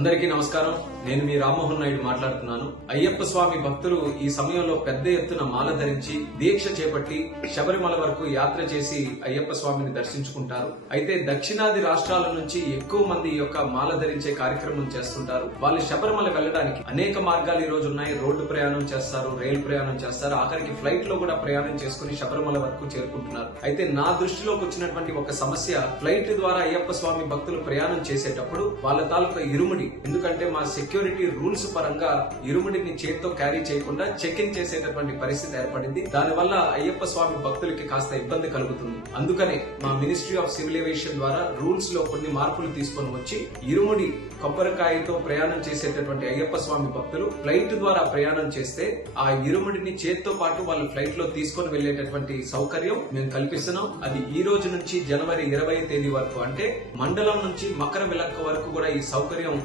అందరికీ నమస్కారం. నేను మీ రామ్మోహన్ నాయుడు మాట్లాడుతున్నాను. అయ్యప్ప స్వామి భక్తులు ఈ సమయంలో పెద్ద ఎత్తున మాల ధరించి దీక్ష చేపట్టి శబరిమల వరకు యాత్ర చేసి అయ్యప్ప స్వామిని దర్శించుకుంటారు. అయితే దక్షిణాది రాష్ట్రాల నుంచి ఎక్కువ మంది ఈ యొక్క మాల ధరించే కార్యక్రమం చేస్తుంటారు. వాళ్ళు శబరిమల వెళ్ళడానికి అనేక మార్గాలు ఈ రోజు ఉన్నాయి. రోడ్డు ప్రయాణం చేస్తారు, రైలు ప్రయాణం చేస్తారు, ఆఖరికి ఫ్లైట్ లో కూడా ప్రయాణం చేసుకుని శబరిమల వరకు చేరుకుంటున్నారు. అయితే నా దృష్టిలోకి వచ్చినటువంటి ఒక సమస్య, ఫ్లైట్ ద్వారా అయ్యప్ప స్వామి భక్తులు ప్రయాణం చేసేటప్పుడు వాళ్ళ తాలూకా ఇరుముడి, ఎందుకంటే మా సెక్యూరిటీ రూల్స్ పరంగా ఇరుముడిని చేతితో క్యారీ చేయకుండా చెక్ ఇన్ చేసేటటువంటి పరిస్థితి ఏర్పడింది. దానివల్ల అయ్యప్ప స్వామి భక్తులకి కాస్త ఇబ్బంది కలుగుతుంది. అందుకనే మా మినిస్ట్రీ ఆఫ్ సివిల్ ఏవియేషన్ ద్వారా రూల్స్ లో కొన్ని మార్పులు తీసుకొని వచ్చి ఇరుముడి కొబ్బరికాయతో ప్రయాణం చేసేటటువంటి అయ్యప్ప స్వామి భక్తులు ఫ్లైట్ ద్వారా ప్రయాణం చేస్తే ఆ ఇరుముడిని చేతితో పాటు వాళ్ళు ఫ్లైట్ లో తీసుకొని వెళ్లేటటువంటి సౌకర్యం మేము కల్పిస్తున్నాం. అది ఈ రోజు నుంచి జనవరి 20 తేదీ వరకు, అంటే మండలం నుంచి మకర విలక్క వరకు కూడా ఈ సౌకర్యం